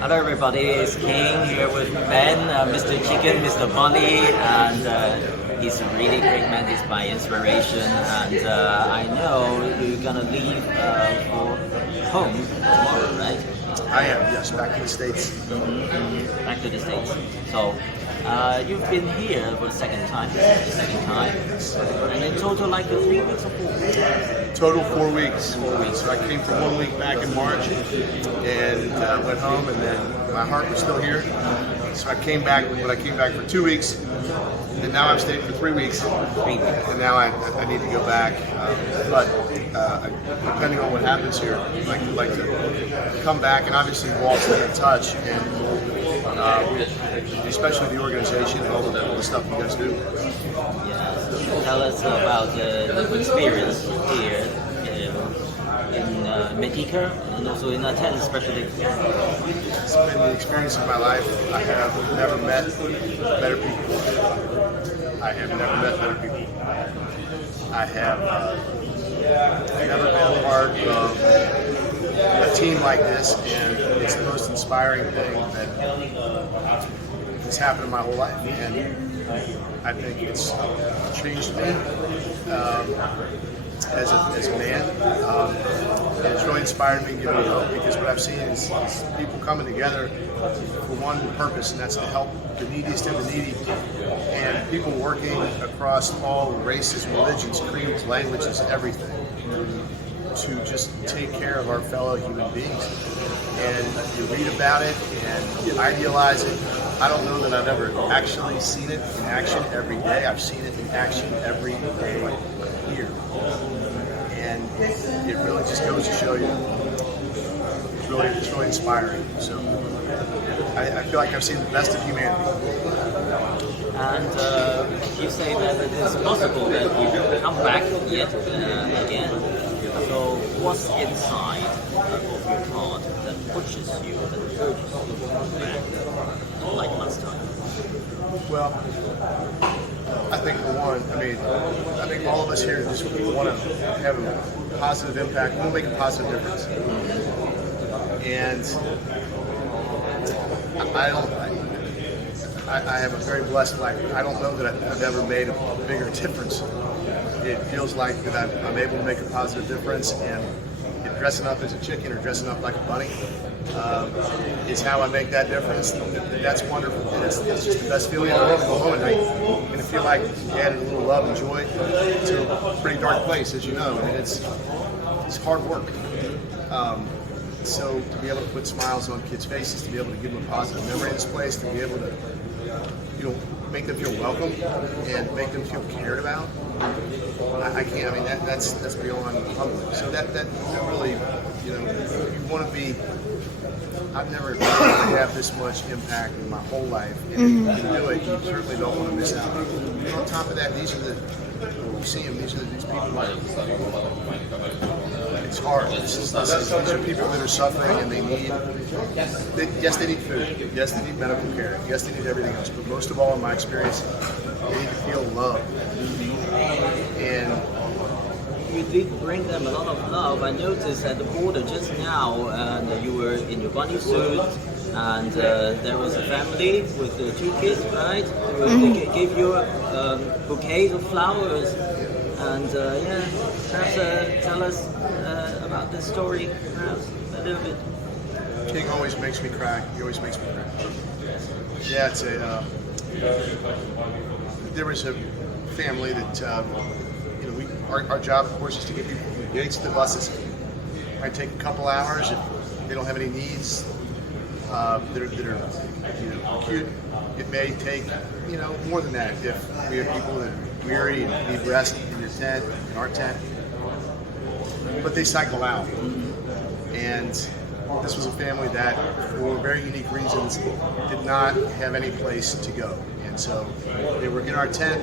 Hello everybody, it's King here with Ben, Mr. Chicken, Mr. Bunny, and he's a really great man, he's my inspiration, and I know you're gonna leave for home tomorrow, right? I am, yes, back to the States. Back to the States. So, you've been here for the second time, this is the second time, and in total like 3 weeks or 4 weeks? Total 4 weeks. 4 weeks. So I came for 1 week back in March and went home, and then my heart was still here. So I came back, but I came back for 2 weeks, and now I've stayed for 3 weeks. 3 weeks. And now I need to go back. But depending on what happens here, I'd like to come back and obviously we'll all stay in touch, and especially the organization and all the stuff you guys do. Yeah. Tell us about the experience here in Mexico and also in Athens especially. It's been the experience of my life. I have never met better people. I have never met better people. I have never been part of a team like this, and it's the most inspiring thing that has happened in my whole life. And I think it's changed me as a man. And it's really inspired me to give me hope, because what I've seen is people coming together for one purpose, and that's to help the neediest of the needy, and people working across all races, religions, creeds, languages, everything, to just take care of our fellow human beings. And you read about it and you idealize it. I don't know that I've ever actually seen it in action every day. I've seen it in action every day here. And it really just goes to show you, it's really inspiring. So I feel like I've seen the best of humanity. And you say that it is possible that you come back yet again. So what's inside of your heart that pushes you and urges you to come back like last time? Well, I think for one, I think all of us here just want to have a positive impact. We want to make a positive difference. And I have a very blessed life. I don't know that I've ever made a bigger difference. It feels like that I'm able to make a positive difference, and dressing up as a chicken or dressing up like a bunny is how I make that difference. That's wonderful. It's just the best feeling in the world to go home at night and to feel like you added a little love and joy to a pretty dark place, as you know. And it's hard work. So to be able to put smiles on kids' faces, to be able to give them a positive memory of this place, to be able to make them feel welcome and make them feel cared about. I can't. That's beyond humbling. So that really, you want to be. I've never really had this much impact in my whole life, and if you can do it, you certainly don't want to miss out. And on top of that, these are you see them. These people like. It's hard. These are people that are suffering, and they need. Yes, they need food. Yes, they need medical care. Yes, they need everything else. But most of all, in my experience, they need to feel loved. And you did bring them a lot of love. I noticed at the border just now, and you were in your bunny suit, and there was a family with 2 kids, right? They gave you bouquets of flowers, and perhaps tell us about this story, perhaps a little bit. King always makes me cry. He always makes me cry. Yeah, it's there was a family that our job, of course, is to get people from the gates to the buses. It might take a couple hours if they don't have any needs that are acute. It may take more than that if we have people that are weary and need rest in your tent, in our tent. But they cycle out, and this was a family that, for very unique reasons, did not have any place to go, and so they were in our tent.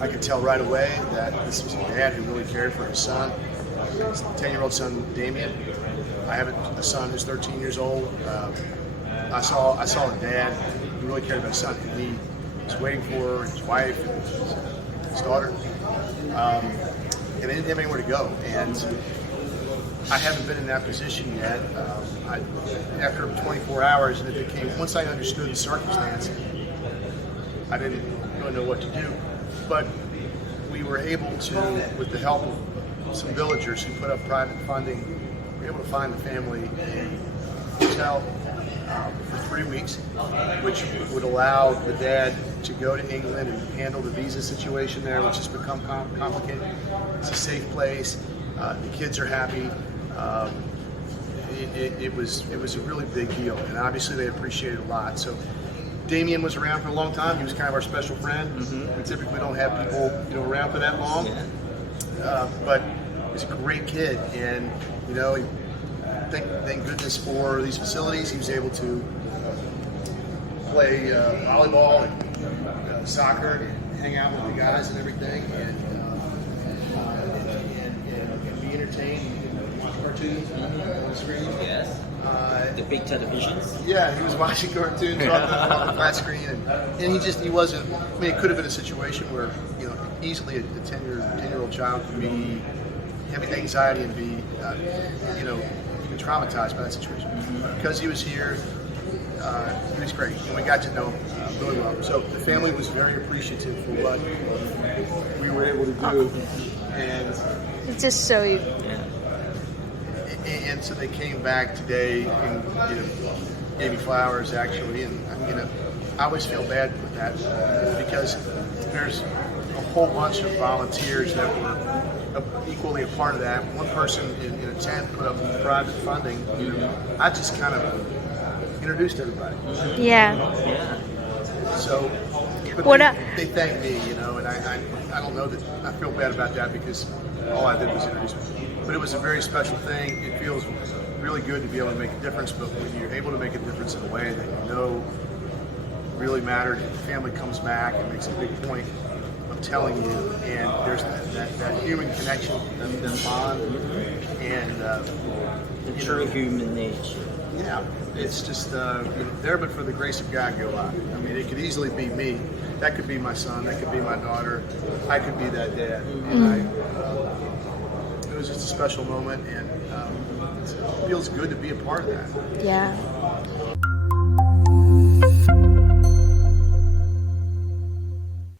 I could tell right away that this was a dad who really cared for his son, his 10-year-old son, Damien. I have a son who's 13 years old. I saw a dad who really cared about his son. He was waiting for his wife and his daughter, and they didn't have anywhere to go. And I haven't been in that position yet. After 24 hours, and it became, once I understood the circumstance, I didn't really know what to do. But we were able to, with the help of some villagers who put up private funding, we were able to find the family a hotel for 3 weeks, which would allow the dad to go to England and handle the visa situation there, which has become complicated. It's a safe place. The kids are happy. It was a really big deal, and obviously they appreciate it a lot. So Damien was around for a long time. He was kind of our special friend. We typically don't have people around for that long, but he's a great kid, and thank goodness for these facilities. He was able to play volleyball and soccer, and hang out with the guys and everything, and be entertained. Cartoons on the screen. Yes. The big televisions. Yeah, he was watching cartoons on the flat screen, and he wasn't. I mean, it could have been a situation where easily a 10-year-old child could be having anxiety and be even traumatized by that situation. Because he was here, he was great, and we got to know him really well. So the family was very appreciative for what we were able to do, and It's just so you. And so they came back today and gave me flowers actually, and I always feel bad with that because there's a whole bunch of volunteers that were equally a part of that. One person in a tent put up private funding. I just kind of introduced everybody. Yeah. So, but What they thanked me, and I don't know that I feel bad about that because all I did was introduce me. But it was a very special thing. It feels really good to be able to make a difference, but when you're able to make a difference in a way that really mattered, the family comes back and makes a big point of telling you, and there's that human connection, that bond, and The true human nature. yeah, it's just there, but for the grace of God go out. I mean, it could easily be me. That could be my son. That could be my daughter. I could be that dad. And it was just a special moment, and it feels good to be a part of that. Yeah.